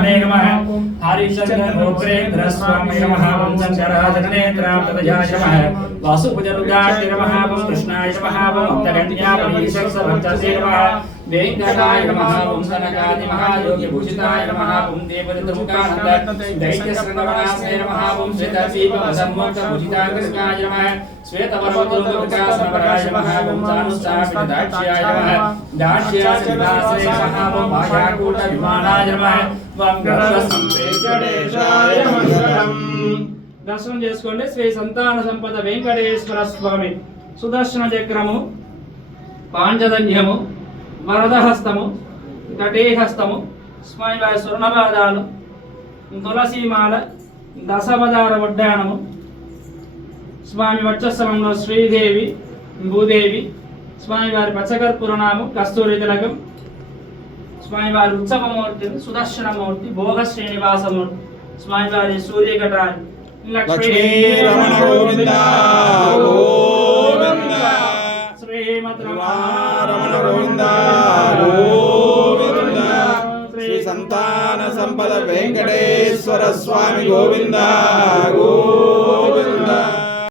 स्वामी नमः हरिचंद्र भोक्रेंद्र स्वामी नमः ओम शंकराचरणेन्द्राय नमः वासुपूजरुद्राय नमः ओम कृष्णाय नमः ओम भक्तकन्यापरीशक्सभक्तसे नमः वेंकटाय नमः ओम सनकादि महायोगी भूषिताय नमः ओम देवदत्तमुखानंद दैत्यश्रवणासे नमः ओम श्वेतदीपवसन्मोक्षभूषिताय कृष्णाय नमः श्वेतवरदुर्गप्रकाशनवराय नमः ओम चानुष्ठापितदाक्ष्याय नमः दाक्ष्यासिद्धासे नमः ओम भायाकूटविमानाय नमः ओम गणेशाय नमः। దర్శనం చేసుకోండి శ్రీ సంతాన సంపద వెంకటేశ్వర స్వామి సుదర్శన చక్రము పాంచజన్యము వరదహస్తము కటీహస్తము స్వామివారి స్వర్ణపాదాలు తులసీమాల దశవదార వడ్డాణము స్వామి వక్షస్థలంలో శ్రీదేవి భూదేవి స్వామివారి పచ్చకర్పూరనామం కస్తూరి తిలకం స్వామివారి ఉత్సవమూర్తి సుదర్శనమూర్తి భోగ శ్రీనివాసమూర్తి స్వామివారి సూర్యకటారి లక్ష్మీ రమణ గోవింద గోవింద శ్రీమద్ రమణ గోవింద గోవింద శ్రీ సంతాన సంపద వెంకటేశ్వర స్వామి గోవింద గోవింద।